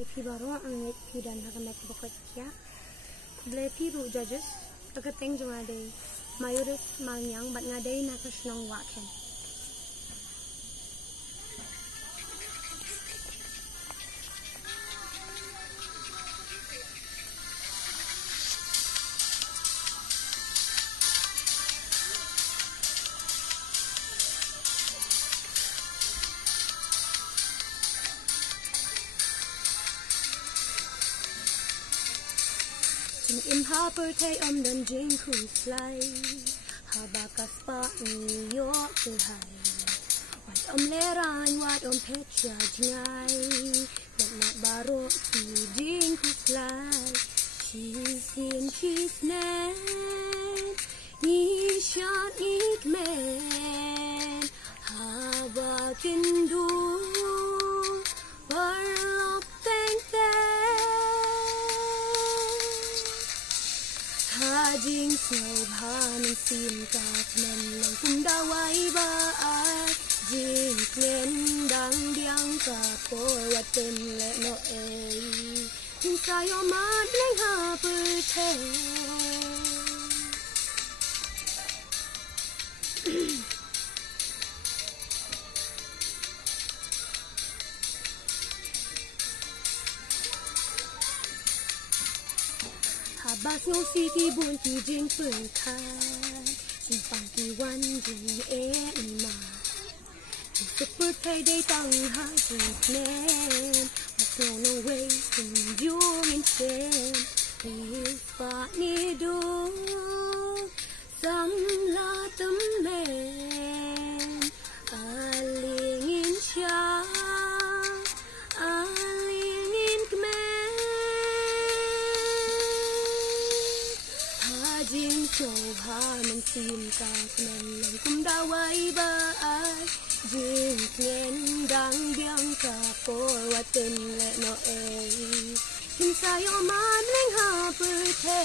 Lepi baru ang lepi dan hakamek bokot kia. Lepi ru judges agateng jung ade mayores manyang bat ngadai nakas nong waken. Im harbor tay dan jing ku fly habakas pa niyo ku hai wat leran wat petra jngai let na baro ki jing ku fly cheese in cheese man ni shot ik man habakin du warlop thank Hajing snow haning sim kat men lang kum dawai ba ai jing klen dang diang ka por wat ten le no ei kum sayo mat leng ha per te Habas ngô si ki buồn ki jing pung khan simpang ki wan di e ma super pay day tang ha ki knen mas no way kum yung in chen is pa ni do sam la tam men aling in cha aling in kmen Jing so ha man sim ka knen lang kum dawai ba ai jing knen dang biang ka por wat ten le no ei kin sayo man leng ha per te